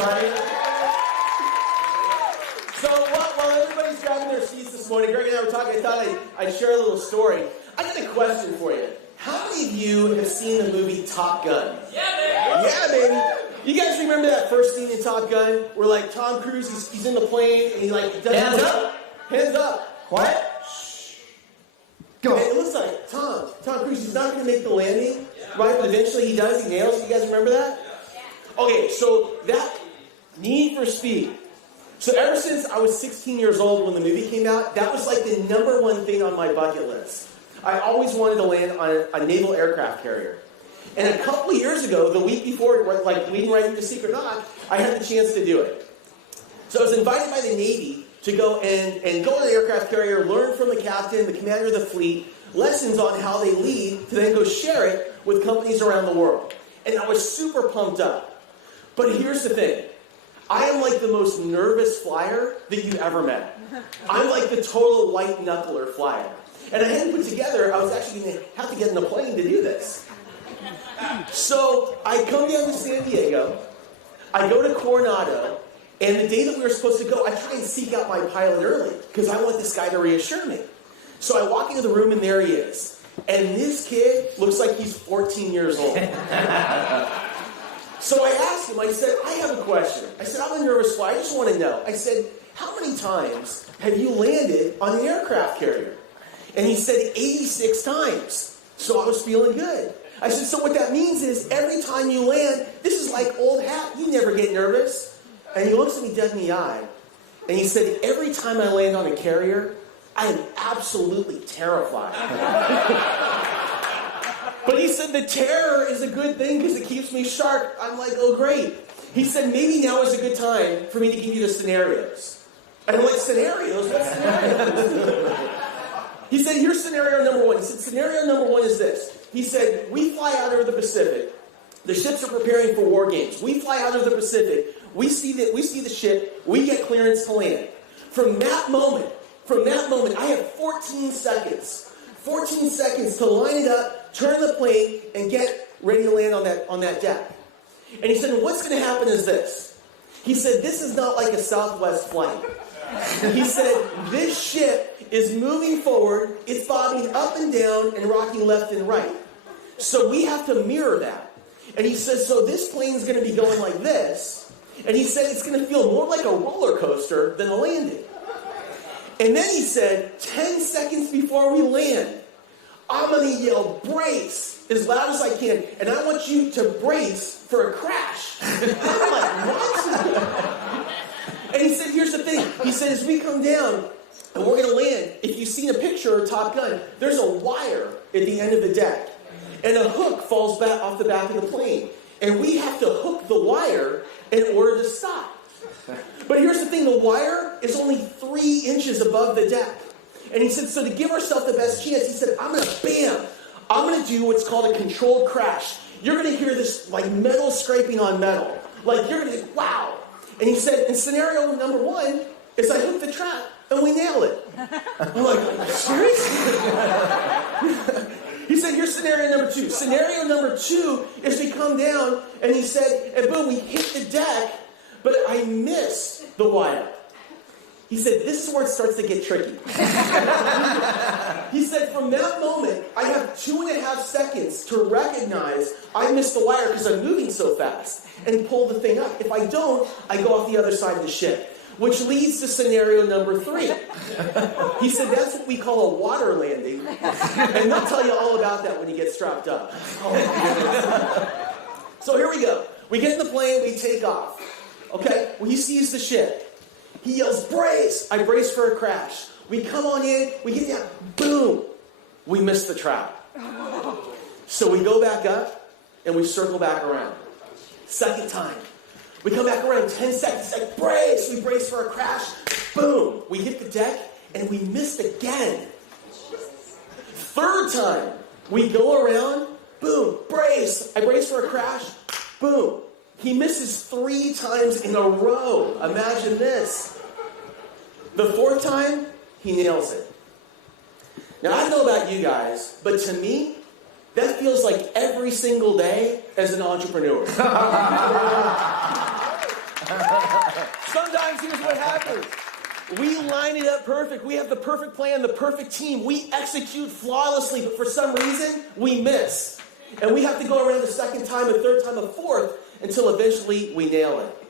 everybody. So while everybody's grabbing their seats this morning, Greg and I were talking, I thought I'd share a little story. I got a question for you. How many of you have seen the movie Top Gun? Yeah, baby! Yeah, baby! You guys remember that first scene in Top Gun where like Tom Cruise, he's in the plane and he like does Hands up! Hands up! Quiet! Go. And it looks like Tom Cruise, he's not going to make the landing, right? But eventually he does, he nails it. You guys remember that? Okay, so that Need for Speed. So ever since I was 16 years old when the movie came out, that was like the #1 thing on my bucket list. I always wanted to land on a naval aircraft carrier. And a couple of years ago, the week before, like leading right into Secret Knock, I had the chance to do it. So I was invited by the Navy to go and go on an aircraft carrier, learn from the captain, the commander of the fleet, lessons on how they lead, to then go share it with companies around the world. And I was super pumped up. But here's the thing. I am like the most nervous flyer that you've ever met. I'm like the total white knuckler flyer. And I hadn't put together, I was actually going to have to get in a plane to do this. So I come down to San Diego, I go to Coronado, and the day that we were supposed to go, I try and seek out my pilot early, because I want this guy to reassure me. So I walk into the room, and there he is. And this kid looks like he's 14 years old. So I asked him, I said, I have a question. I said, I'm a nervous flyer, I just want to know. I said, how many times have you landed on an aircraft carrier? And he said 86 times. So I was feeling good. I said, so what that means is every time you land, this is like old hat. You never get nervous. And he looks at me dead in the eye. And he said, every time I land on a carrier, I am absolutely terrified. But he said, the terror is a good thing because it keeps me sharp. I'm like, oh, great. He said, maybe now is a good time for me to give you the scenarios. And I'm like, scenarios? What scenarios? He said, here's scenario #1. He said, scenario #1 is this. He said, we fly out over the Pacific. The ships are preparing for war games. We fly out of the Pacific. We see the ship. We get clearance to land. From that moment, I have 14 seconds. 14 seconds to line it up, turn the plane, and get ready to land on that deck. And he said, what's going to happen is this. He said, this is not like a Southwest flight. He said, this ship is moving forward, it's bobbing up and down and rocking left and right. So we have to mirror that. And he says, so this plane's going to be going like this. And he said, it's going to feel more like a roller coaster than a landing. And then he said, 10 seconds before we land, I'm going to yell, brace, as loud as I can. And I want you to brace for a crash. And I'm like, what? And he said, here's the thing. He said, as we come down, and we're going to land, if you've seen a picture of Top Gun, there's a wire at the end of the deck. And a hook falls back off the back of the plane. And we have to hook the wire in order to stop. But here's the thing, the wire is only 3 inches above the deck. And he said, so to give ourselves the best chance, he said, I'm going to do what's called a controlled crash. You're going to hear this like metal scraping on metal. Like you're going to think, wow. And he said, in scenario #1 is I hook the trap and we nail it. I'm like, seriously? He said, here's scenario #2. Scenario #2 is we come down, and he said, and boom, we hit the deck, but I miss the wire. He said, this is where it starts to get tricky. He said, from that moment, I have 2.5 seconds to recognize I missed the wire because I'm moving so fast and pull the thing up. If I don't, I go off the other side of the ship, which leads to scenario #3. He said, that's what we call a water landing. And they'll tell you all about that when you get strapped up. Oh, my goodness. So here we go. We get in the plane, we take off. Okay? Well, he sees the ship. He yells, brace! I brace for a crash. We come on in, we get down, boom! We miss the trap. So we go back up, and we circle back around. Second time. We come back around, 10 seconds, like, brace! We brace for a crash. Boom! We hit the deck, and we missed again. Third time. We go around, boom, brace! I brace for a crash, boom! He misses 3 times in a row. Imagine this. The 4th time, he nails it. Now, I don't know about you guys, but to me, that feels like every single day as an entrepreneur. We line it up perfect. We have the perfect plan, the perfect team. We execute flawlessly, but for some reason, we miss. And we have to go around the second time, a third time, a fourth, until eventually we nail it.